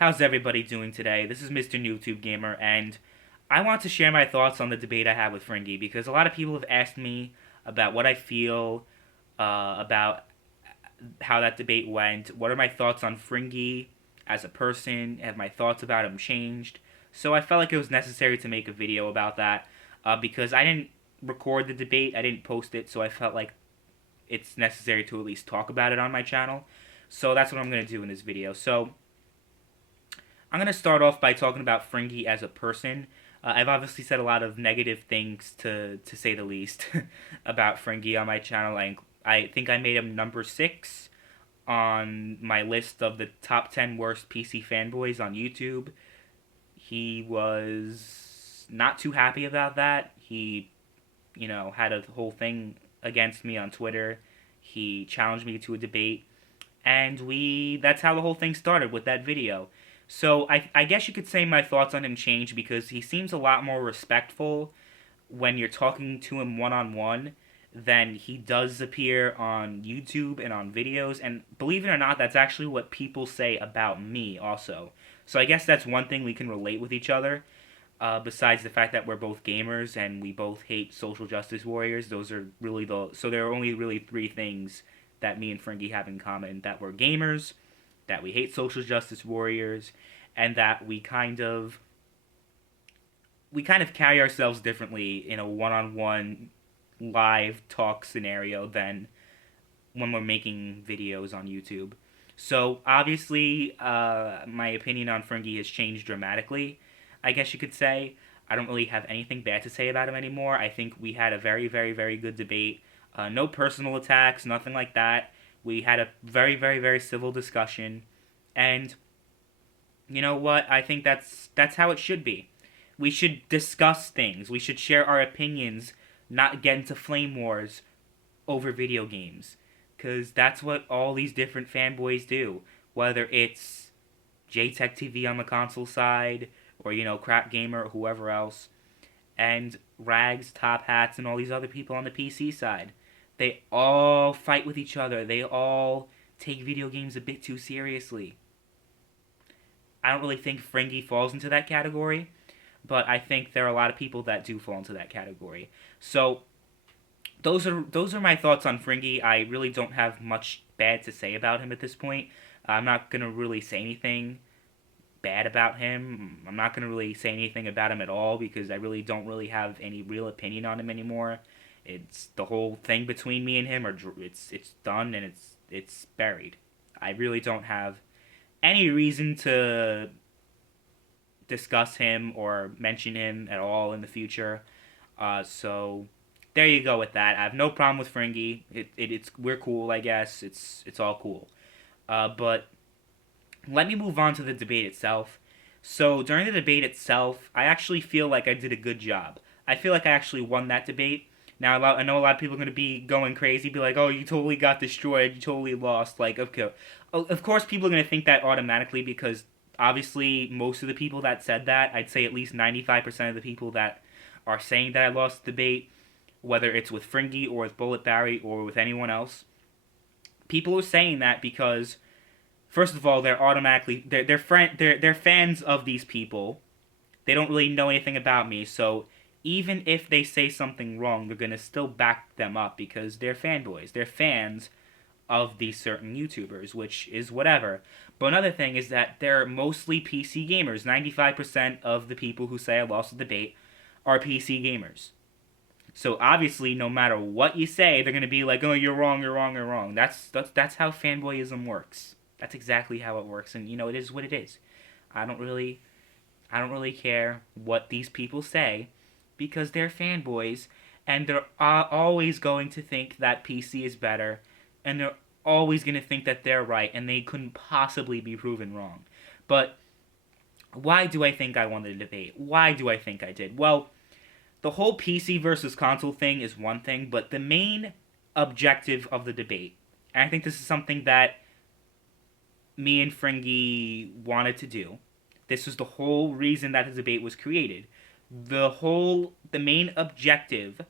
How's everybody doing today? This is MrNoobTubeGamer, and I want to share my thoughts on the debate I had with Fringy because a lot of people have asked me about what I feel about how that debate went. What are my thoughts on Fringy as a person? Have my thoughts about him changed? So I felt like it was necessary to make a video about that because I didn't record the debate, I didn't post it, so I felt like it's necessary to at least talk about it on my channel. So that's what I'm going to do in this video. So I'm going to start off by talking about Fringy as a person. I've obviously said a lot of negative things, to say the least, about Fringy on my channel. I think I made him number 6 on my list of the top 10 worst PC fanboys on YouTube. He was not too happy about that. He, had a whole thing against me on Twitter. He challenged me to a debate, and that's how the whole thing started with that video. So I guess you could say my thoughts on him changed because he seems a lot more respectful when you're talking to him one-on-one than he does appear on YouTube and on videos. And believe it or not, that's actually what people say about me also. So I guess that's one thing we can relate with each other. Besides the fact that we're both gamers and we both hate social justice warriors, those are really so there are only really 3 things that me and Fringy have in common: that we're gamers, that we hate social justice warriors, and that we kind of carry ourselves differently in a one-on-one live talk scenario than when we're making videos on YouTube. So obviously, my opinion on Fringy has changed dramatically. I guess you could say I don't really have anything bad to say about him anymore. I think we had a very, very, very good debate. No personal attacks, nothing like that. We had a very, very, very civil discussion, and you know what? I think that's how it should be. We should discuss things. We should share our opinions, not get into flame wars over video games. Because that's what all these different fanboys do. Whether it's JTech TV on the console side, or, Crap Gamer, or whoever else, and Rags, Top Hats, and all these other people on the PC side. They all fight with each other. They all take video games a bit too seriously. I don't really think Fringy falls into that category, but I think there are a lot of people that do fall into that category. So those are my thoughts on Fringy. I really don't have much bad to say about him at this point. I'm not gonna really say anything bad about him. I'm not gonna really say anything about him at all because I really don't really have any real opinion on him anymore. It's the whole thing between me and him, or it's done and it's buried. I really don't have any reason to discuss him or mention him at all in the future. So there you go with that. I have no problem with Fringy. It's we're cool, I guess. It's all cool. But let me move on to the debate itself. So during the debate itself, I actually feel like I did a good job. I feel like I actually won that debate. Now, I know a lot of people are going to be going crazy, be like, oh, you totally got destroyed, you totally lost. Like, okay. Of course, people are going to think that automatically because obviously most of the people that said that, I'd say at least 95% of the people that are saying that I lost the debate, whether it's with Fringy or with Bullet Barry or with anyone else, people are saying that because, first of all, they're fans of these people. They don't really know anything about me, so even if they say something wrong, they're gonna still back them up because they're fanboys. They're fans of these certain YouTubers, which is whatever. But another thing is that they're mostly PC gamers. 95% of the people who say I lost the debate are PC gamers. So obviously, no matter what you say, they're gonna be like, "Oh, you're wrong, you're wrong, you're wrong." That's how fanboyism works. That's exactly how it works, and it is what it is. I don't really I don't really care what these people say because they're fanboys and they're always going to think that PC is better and they're always going to think that they're right and they couldn't possibly be proven wrong. But why do I think I won the debate? Why do I think I did? Well, the whole PC versus console thing is one thing, but the main objective of the debate, and I think this is something that me and Fringy wanted to do. This was the whole reason that the debate was created. The main objective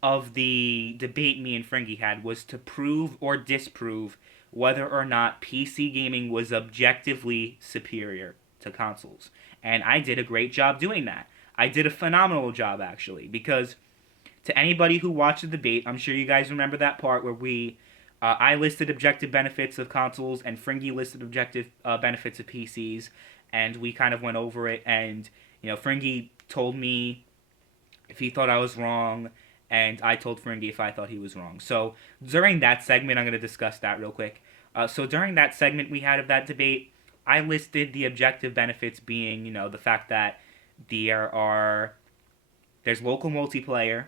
of the debate me and Fringy had was to prove or disprove whether or not PC gaming was objectively superior to consoles. And I did a great job doing that. I did a phenomenal job, actually, because to anybody who watched the debate, I'm sure you guys remember that part where I listed objective benefits of consoles and Fringy listed objective benefits of PCs, and we kind of went over it. And Fringy told me if he thought I was wrong, and I told Fringy if I thought he was wrong. So during that segment, I'm going to discuss that real quick. So during that segment we had of that debate, I listed the objective benefits being, the fact that there's local multiplayer,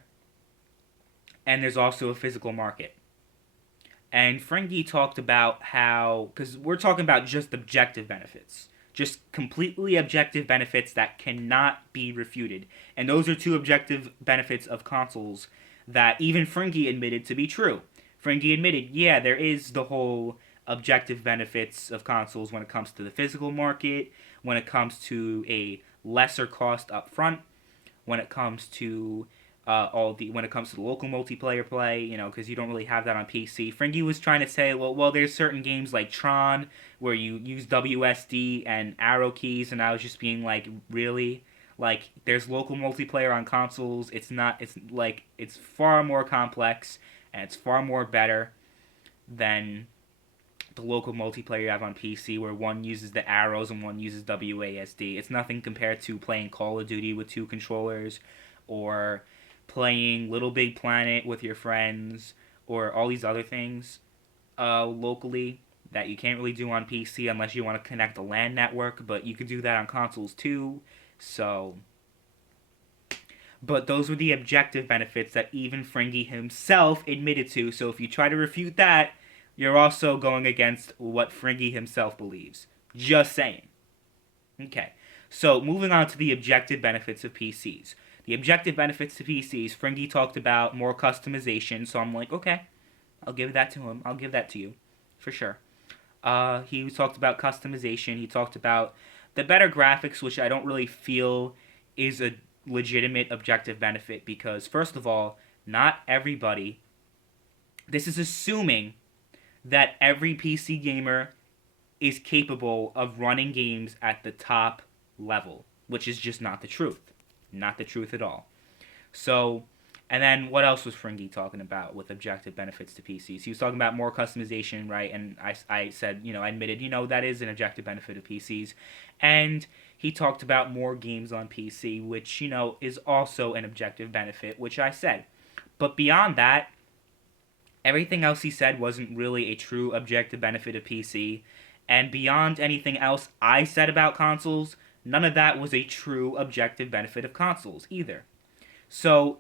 and there's also a physical market. And Fringy talked about how, because we're talking about just objective benefits, just completely objective benefits that cannot be refuted. And those are two objective benefits of consoles that even Fringy admitted to be true. Fringy admitted, yeah, there is the whole objective benefits of consoles when it comes to the physical market, when it comes to a lesser cost up front, when it comes to when it comes to the local multiplayer play, because you don't really have that on PC. Fringy was trying to say, well, there's certain games like Tron where you use WSD and arrow keys, and I was just being like, really? Like, there's local multiplayer on consoles. It's far more complex, and it's far more better than the local multiplayer you have on PC, where one uses the arrows and one uses WASD. It's nothing compared to playing Call of Duty with two controllers, or playing Little Big Planet with your friends, or all these other things locally that you can't really do on PC unless you want to connect a LAN network, but you could do that on consoles too. So, but those were the objective benefits that even Fringy himself admitted to. So if you try to refute that, you're also going against what Fringy himself believes. Just saying. Okay, so moving on to the objective benefits of PCs. The objective benefits to PCs, Fringy talked about more customization, so I'm like, okay, I'll give that to him. I'll give that to you, for sure. He talked about customization. He talked about the better graphics, which I don't really feel is a legitimate objective benefit, because, first of all, not everybody... This is assuming that every PC gamer is capable of running games at the top level, which is just not the truth. Not the truth at all. So, and then what else was Fringy talking about with objective benefits to PCs? He was talking about more customization, right? And I said, I admitted, that is an objective benefit of PCs. And he talked about more games on PC, which, is also an objective benefit, which I said. But beyond that, everything else he said wasn't really a true objective benefit of PC. And beyond anything else I said about consoles, none of that was a true objective benefit of consoles either. So,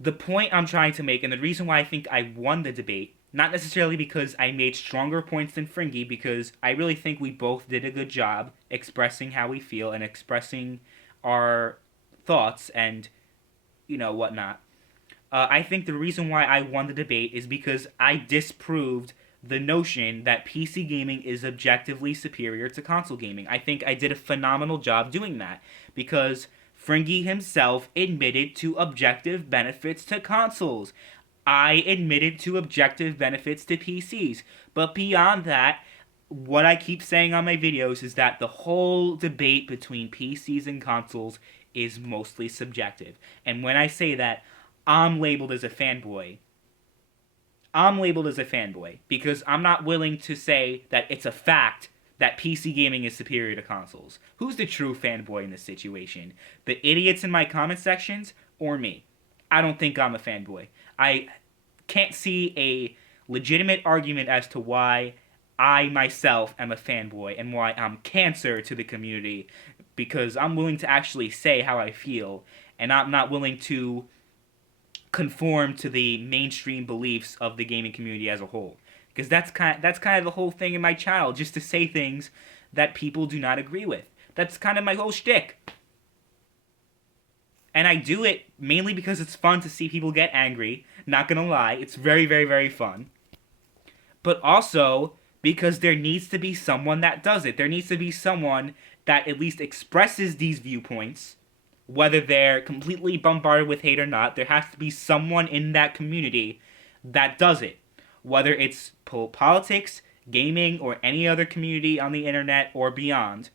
the point I'm trying to make, and the reason why I think I won the debate, not necessarily because I made stronger points than Fringy, because I really think we both did a good job expressing how we feel and expressing our thoughts and, whatnot. I think the reason why I won the debate is because I disproved the notion that PC gaming is objectively superior to console gaming. I think I did a phenomenal job doing that, because Fringy himself admitted to objective benefits to consoles. I admitted to objective benefits to PCs. But beyond that, what I keep saying on my videos is that the whole debate between PCs and consoles is mostly subjective. And when I say that, I'm labeled as a fanboy. Because I'm not willing to say that it's a fact that PC gaming is superior to consoles. Who's the true fanboy in this situation? The idiots in my comment sections or me? I don't think I'm a fanboy. I can't see a legitimate argument as to why I myself am a fanboy and why I'm cancer to the community, because I'm willing to actually say how I feel, and I'm not willing to conform to the mainstream beliefs of the gaming community as a whole. Because that's kind of the whole thing in my channel, just to say things that people do not agree with. That's kind of my whole shtick. And I do it mainly because it's fun to see people get angry. Not gonna lie, it's very, very, very fun. But also because there needs to be someone that does it. There needs to be someone that at least expresses these viewpoints. Whether they're completely bombarded with hate or not, there has to be someone in that community that does it. whether it's politics, gaming, or any other community on the internet or beyond.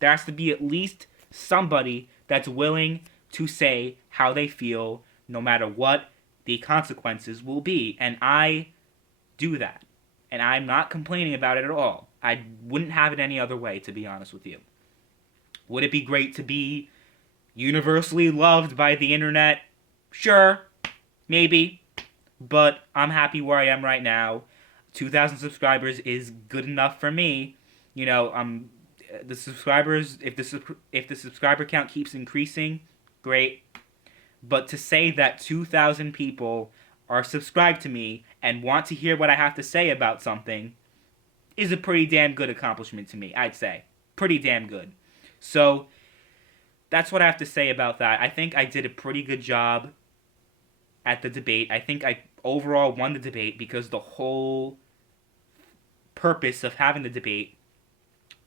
There has to be at least somebody that's willing to say how they feel, no matter what the consequences will be. And I do that. And I'm not complaining about it at all. I wouldn't have it any other way, to be honest with you. Would it be great to be universally loved by the internet? Sure, maybe. But I'm happy where I am right now. 2,000 subscribers is good enough for me. You know, the subscribers, if the subscriber count keeps increasing, great. But to say that 2,000 people are subscribed to me and want to hear what I have to say about something is a pretty damn good accomplishment to me, I'd say. Pretty damn good. So, that's what I have to say about that. I think I did a pretty good job at the debate. I think I overall won the debate because the whole purpose of having the debate,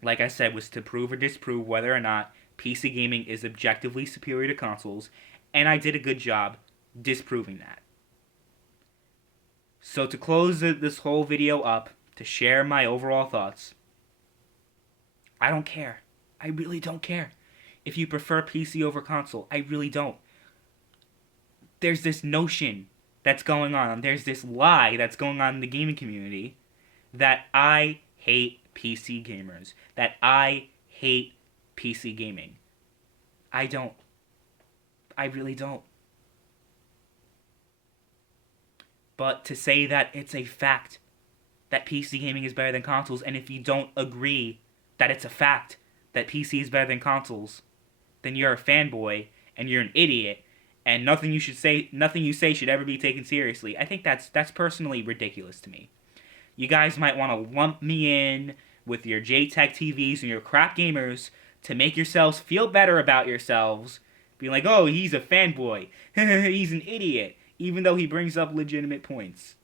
like I said, was to prove or disprove whether or not PC gaming is objectively superior to consoles, and I did a good job disproving that. So to close this whole video up, to share my overall thoughts, I don't care. I really don't care. If you prefer PC over console, I really don't. There's this notion that's going on. There's this lie that's going on in the gaming community that I hate PC gamers. That I hate PC gaming. I don't. I really don't. But to say that it's a fact that PC gaming is better than consoles, and if you don't agree that it's a fact that PC is better than consoles, then you're a fanboy and you're an idiot, and nothing you say should ever be taken seriously. I think that's personally ridiculous to me. You guys might want to lump me in with your JTech TVs and your crap gamers to make yourselves feel better about yourselves, being like, oh, he's a fanboy, he's an idiot, even though he brings up legitimate points.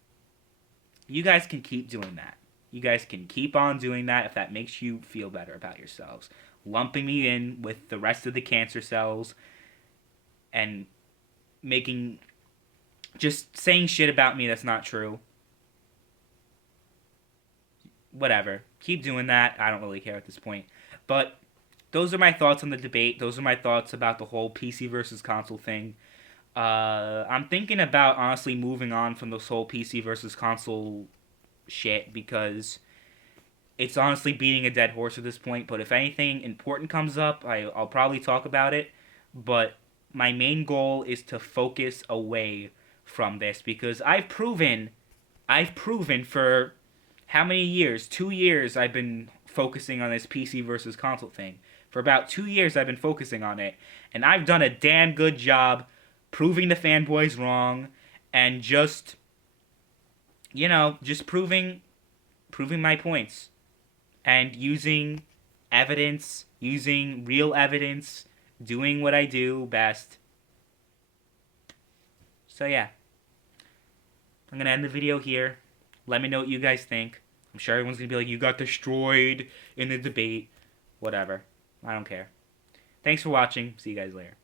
You guys can keep doing that. You guys can keep on doing that if that makes you feel better about yourselves. Lumping me in with the rest of the cancer cells and just saying shit about me that's not true. Whatever. Keep doing that. I don't really care at this point. But those are my thoughts on the debate. Those are my thoughts about the whole PC versus console thing. I'm thinking about honestly moving on from this whole PC versus console shit because it's honestly beating a dead horse at this point. But if anything important comes up, I'll probably talk about it. But my main goal is to focus away from this because I've proven for how many years? 2 years I've been focusing on this PC versus console thing. For about 2 years I've been focusing on it. And I've done a damn good job proving the fanboys wrong and just proving my points. And using evidence, using real evidence, doing what I do best. So yeah. I'm going to end the video here. Let me know what you guys think. I'm sure everyone's going to be like, you got destroyed in the debate. Whatever. I don't care. Thanks for watching. See you guys later.